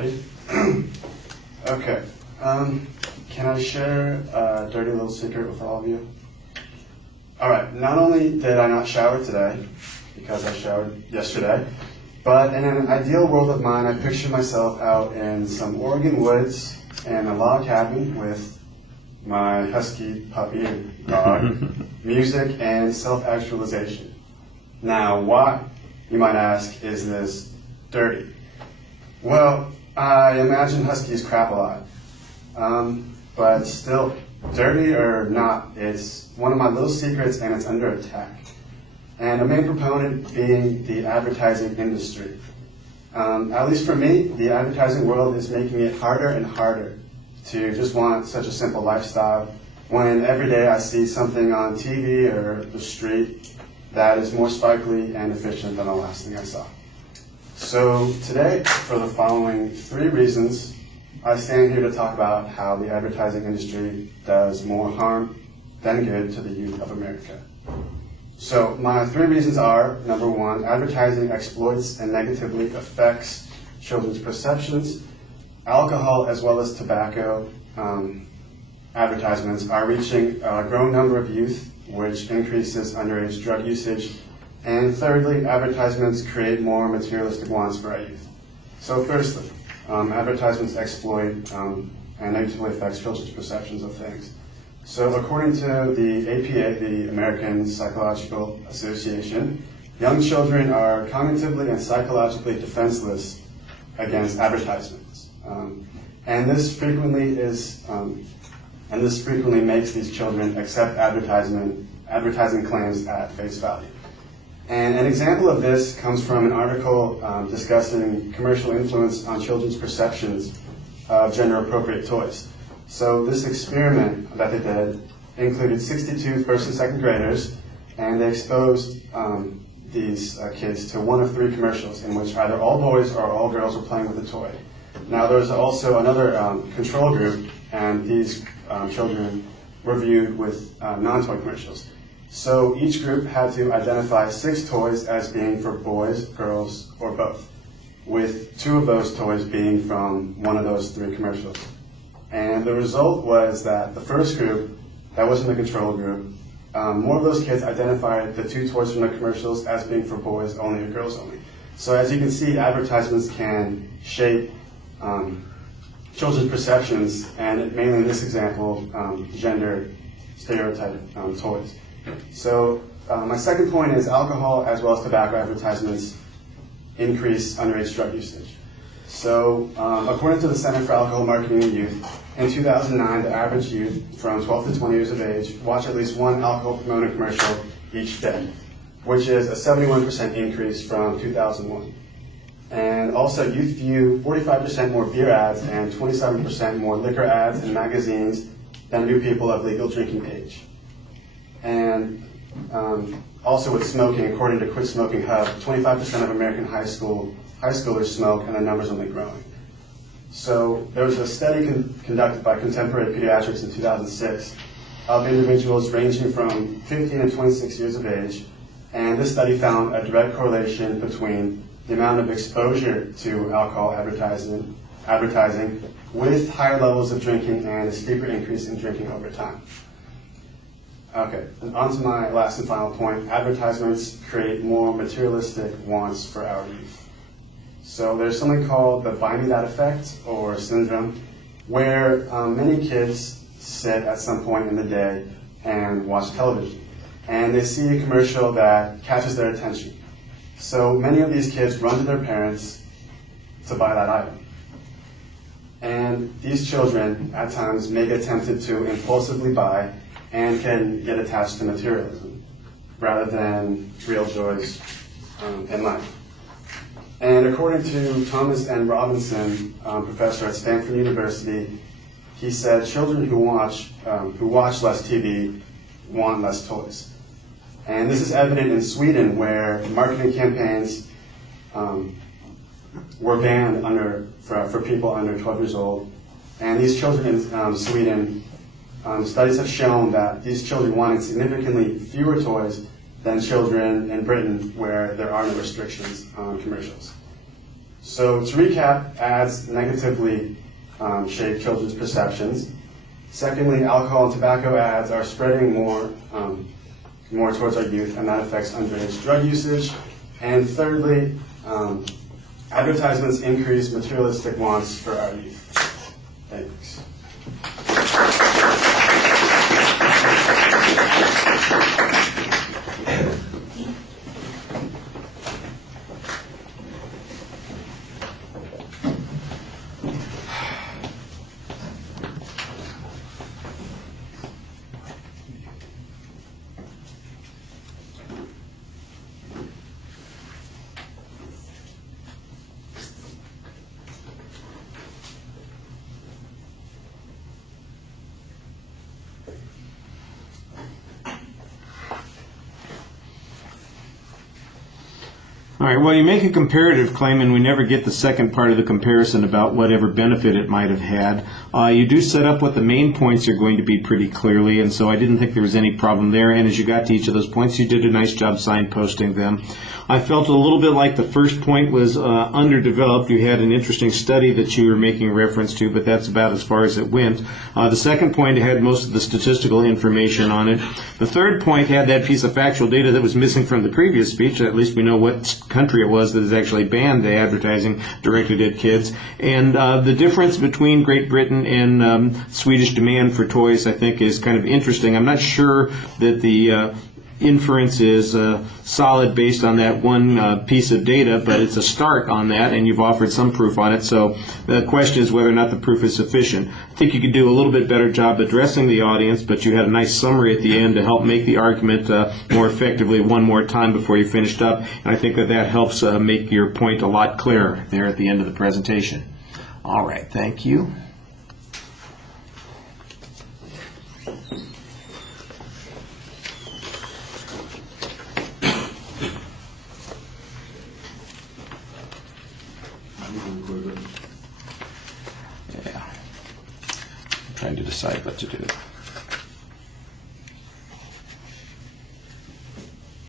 Ready? Okay. Can I share a dirty little secret with all of you? Alright, not only did I not shower today, because I showered yesterday, but in an ideal world of mine, I picture myself out in some Oregon woods in a log cabin with my husky puppy and dog, music, and self-actualization. Now, why, you might ask, is this dirty? Well, I imagine huskies crap a lot. But still, dirty or not, it's one of my little secrets and it's under attack. And a main proponent being the advertising industry. At least for me, the advertising world is making it harder and harder to just want such a simple lifestyle when every day I see something on TV or the street that is more sparkly and efficient than the last thing I saw. So today, for the following 3 reasons, I stand here to talk about how the advertising industry does more harm than good to the youth of America. So my 3 reasons are, number 1, advertising exploits and negatively affects children's perceptions. Alcohol as well as tobacco advertisements are reaching a growing number of youth, which increases underage drug usage. And thirdly, advertisements create more materialistic wants for our youth. So firstly, advertisements exploit and negatively affects children's perceptions of things. So according to the APA, the American Psychological Association, young children are cognitively and psychologically defenseless against advertisements. And this frequently makes these children accept advertising claims at face value. And an example of this comes from an article discussing commercial influence on children's perceptions of gender-appropriate toys. So this experiment that they did included 62 first and second graders, and they exposed these kids to one of 3 commercials in which either all boys or all girls were playing with a toy. Now there's also another control group, and these children were viewed with non-toy commercials. So each group had to identify 6 toys as being for boys, girls, or both, with 2 of those toys being from one of those 3 commercials. And the result was that the first group, that wasn't the control group, more of those kids identified the 2 toys from the commercials as being for boys only or girls only. So as you can see, advertisements can shape children's perceptions, and mainly in this example, gender stereotype toys. So my second point is alcohol as well as tobacco advertisements increase underage drug usage. So according to the Center for Alcohol Marketing and Youth, in 2009, the average youth from 12 to 20 years of age watched at least one alcohol promoting commercial each day, which is a 71% increase from 2001. And also, youth view 45% more beer ads and 27% more liquor ads in magazines than do people of legal drinking age. And also with smoking, according to Quit Smoking Hub, 25% of American high schoolers smoke, and the number's only growing. So there was a study conducted by Contemporary Pediatrics in 2006 of individuals ranging from 15 and 26 years of age, and this study found a direct correlation between the amount of exposure to alcohol advertising with higher levels of drinking and a steeper increase in drinking over time. Okay, and on to my last and final point. Advertisements create more materialistic wants for our youth. So there's something called the buy me that effect or syndrome, where many kids sit at some point in the day and watch television, and they see a commercial that catches their attention. So many of these kids run to their parents to buy that item. And these children at times may get tempted to impulsively buy and can get attached to materialism rather than real joys in life. And according to Thomas N. Robinson, professor at Stanford University, he said children who watch less TV want less toys. And this is evident in Sweden, where marketing campaigns were banned for people under 12 years old. And these children in Sweden, studies have shown that these children wanted significantly fewer toys than children in Britain, where there are no restrictions on commercials. So to recap, ads negatively shape children's perceptions. Secondly, alcohol and tobacco ads are spreading more towards our youth, and that affects underage drug usage. And thirdly, advertisements increase materialistic wants for our youth. Thanks. All right, well, you make a comparative claim, and we never get the second part of the comparison about whatever benefit it might have had. You do set up what the main points are going to be pretty clearly, and so I didn't think there was any problem there. And as you got to each of those points, you did a nice job signposting them. I felt a little bit like the first point was underdeveloped. You had an interesting study that you were making reference to, but that's about as far as it went. The second point had most of the statistical information on it. The third point had that piece of factual data that was missing from the previous speech. At least we know what country it was that has actually banned the advertising directed at kids. And the difference between Great Britain and Swedish demand for toys, I think, is kind of interesting. I'm not sure that the inference is solid based on that one piece of data, but it's a start on that, and you've offered some proof on it. So the question is whether or not the proof is sufficient. I think you could do a little bit better job addressing the audience, but you had a nice summary at the end to help make the argument more effectively one more time before you finished up, and I think that that helps make your point a lot clearer there at the end of the presentation. All right, thank you. Yeah, I'm trying to decide what to do.